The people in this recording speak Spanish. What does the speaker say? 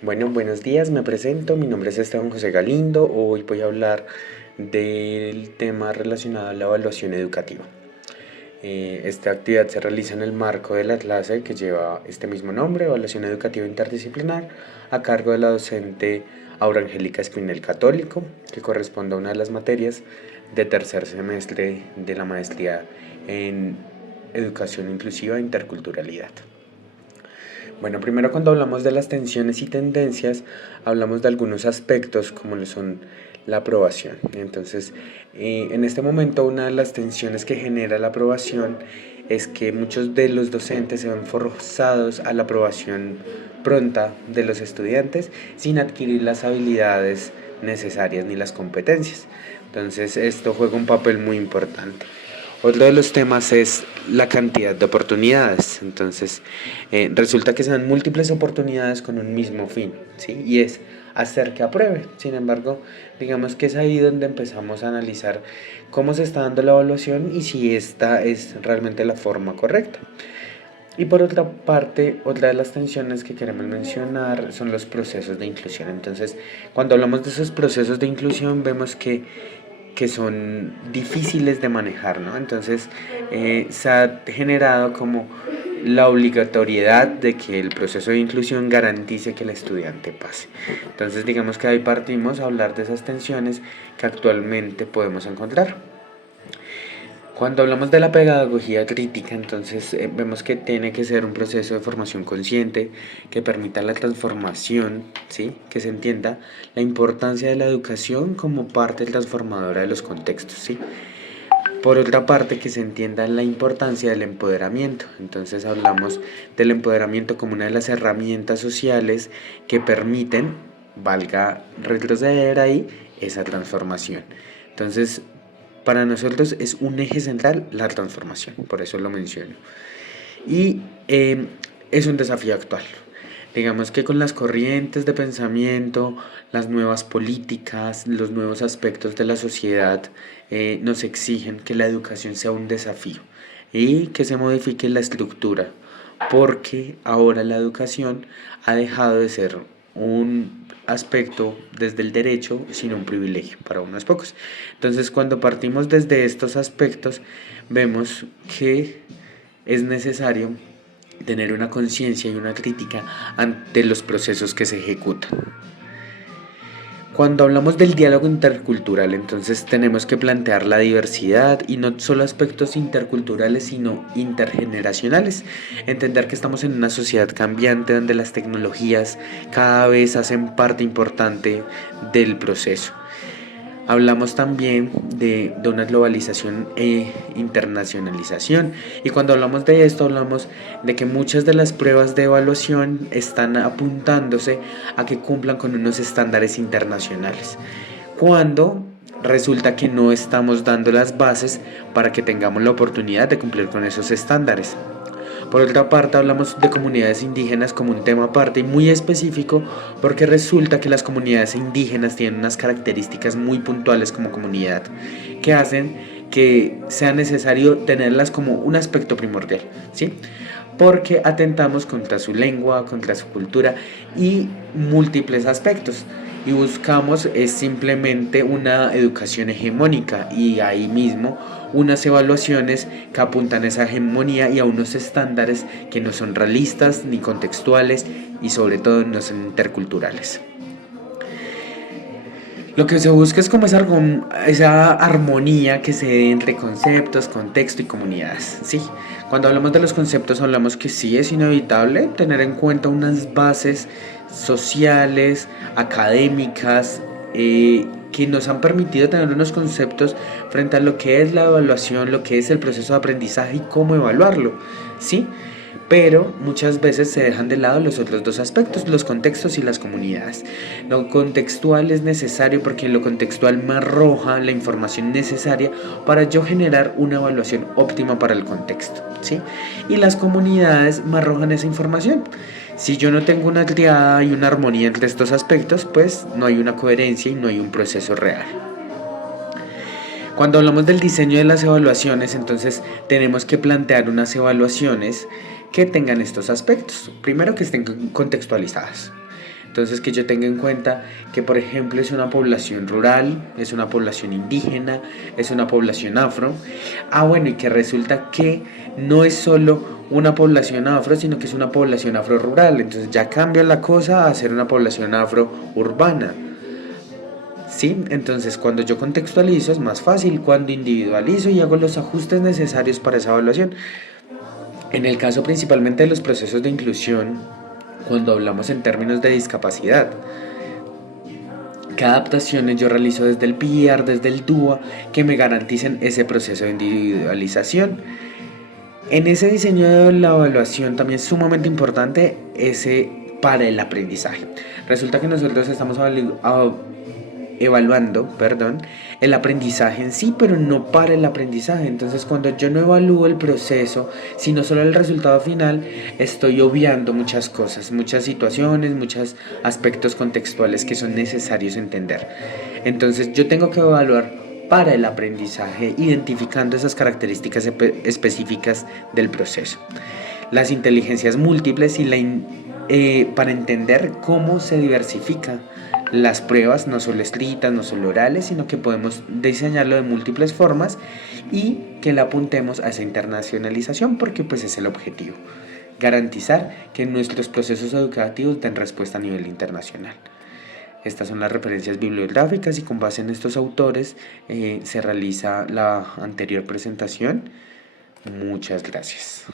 Bueno, buenos días, me presento, mi nombre es Esteban José Galindo, hoy voy a hablar del tema relacionado a la evaluación educativa. Esta actividad se realiza en el marco de la clase que lleva este mismo nombre, Evaluación Educativa Interdisciplinar, a cargo de la docente Aura Angélica Espinel Católico, que corresponde a una de las materias de tercer semestre de la maestría en Educación Inclusiva e Interculturalidad. Bueno, primero cuando hablamos de las tensiones y tendencias, hablamos de algunos aspectos como lo son la aprobación. Entonces, en este momento una de las tensiones que genera la aprobación es que muchos de los docentes se ven forzados a la aprobación pronta de los estudiantes sin adquirir las habilidades necesarias ni las competencias. Entonces, esto juega un papel muy importante. Otro de los temas es la cantidad de oportunidades. Entonces, resulta que se dan múltiples oportunidades con un mismo fin, ¿sí? Y es hacer que apruebe. Sin embargo, digamos que es ahí donde empezamos a analizar cómo se está dando la evaluación y si esta es realmente la forma correcta. Y por otra parte, otra de las tensiones que queremos mencionar son los procesos de inclusión. Entonces, cuando hablamos de esos procesos de inclusión, vemos que son difíciles de manejar, ¿no? Entonces se ha generado como la obligatoriedad de que el proceso de inclusión garantice que el estudiante pase. Entonces digamos que ahí partimos a hablar de esas tensiones que actualmente podemos encontrar. Cuando hablamos de la pedagogía crítica, entonces vemos que tiene que ser un proceso de formación consciente que permita la transformación, ¿sí? Que se entienda la importancia de la educación como parte transformadora de los contextos, ¿sí? Por otra parte, que se entienda la importancia del empoderamiento. Entonces hablamos del empoderamiento como una de las herramientas sociales que permiten, valga retroceder ahí, esa transformación. Entonces, para nosotros es un eje central la transformación, por eso lo menciono. Y es un desafío actual. Digamos que con las corrientes de pensamiento, las nuevas políticas, los nuevos aspectos de la sociedad nos exigen que la educación sea un desafío y que se modifique la estructura, porque ahora la educación ha dejado de ser un aspecto desde el derecho, sino un privilegio para unos pocos. Entonces, cuando partimos desde estos aspectos, vemos que es necesario tener una conciencia y una crítica ante los procesos que se ejecutan. Cuando hablamos del diálogo intercultural, entonces tenemos que plantear la diversidad y no solo aspectos interculturales, sino intergeneracionales. Entender que estamos en una sociedad cambiante donde las tecnologías cada vez hacen parte importante del proceso. Hablamos también de una globalización e internacionalización. Y cuando hablamos de esto, hablamos de que muchas de las pruebas de evaluación están apuntándose a que cumplan con unos estándares internacionales. Cuando resulta que no estamos dando las bases para que tengamos la oportunidad de cumplir con esos estándares. Por otra parte, hablamos de comunidades indígenas como un tema aparte y muy específico porque resulta que las comunidades indígenas tienen unas características muy puntuales como comunidad que hacen que sea necesario tenerlas como un aspecto primordial, ¿sí? Porque atentamos contra su lengua, contra su cultura y múltiples aspectos. Y buscamos es simplemente una educación hegemónica y ahí mismo unas evaluaciones que apuntan a esa hegemonía y a unos estándares que no son realistas ni contextuales y sobre todo no son interculturales. Lo que se busca es como esa armonía que se dé entre conceptos, contexto y comunidades, ¿sí? Cuando hablamos de los conceptos hablamos que sí es inevitable tener en cuenta unas bases sociales, académicas, que nos han permitido tener unos conceptos frente a lo que es la evaluación, lo que es el proceso de aprendizaje y cómo evaluarlo, ¿sí? Pero muchas veces se dejan de lado los otros dos aspectos, los contextos y las comunidades. Lo contextual es necesario porque lo contextual me arroja la información necesaria para yo generar una evaluación óptima para el contexto, ¿sí? Y las comunidades me arrojan esa información. Si yo no tengo una triada y una armonía entre estos aspectos, pues no hay una coherencia y no hay un proceso real. Cuando hablamos del diseño de las evaluaciones, entonces tenemos que plantear unas evaluaciones que tengan estos aspectos. Primero, que estén contextualizadas. Entonces, que yo tenga en cuenta que, por ejemplo, es una población rural, es una población indígena, es una población afro. Bueno, y que resulta que no es solo una población afro, sino que es una población afro rural. Entonces ya cambia la cosa a ser una población afro urbana. ¿Sí? Entonces, cuando yo contextualizo es más fácil, cuando individualizo y hago los ajustes necesarios para esa evaluación. En el caso principalmente de los procesos de inclusión, cuando hablamos en términos de discapacidad, ¿qué adaptaciones yo realizo desde el PIAR, desde el DUA, que me garanticen ese proceso de individualización? En ese diseño de la evaluación también es sumamente importante ese para el aprendizaje. Resulta que nosotros estamos evaluando, el aprendizaje en sí, pero no para el aprendizaje. Entonces, cuando yo no evalúo el proceso, sino solo el resultado final, estoy obviando muchas cosas, muchas situaciones, muchos aspectos contextuales que son necesarios entender. Entonces, yo tengo que evaluar para el aprendizaje, identificando esas características específicas del proceso. Las inteligencias múltiples y para entender cómo se diversifica las pruebas, no solo escritas, no solo orales, sino que podemos diseñarlo de múltiples formas y que le apuntemos a esa internacionalización, porque pues es el objetivo, garantizar que nuestros procesos educativos den respuesta a nivel internacional. Estas son las referencias bibliográficas y con base en estos autores se realiza la anterior presentación. Muchas gracias.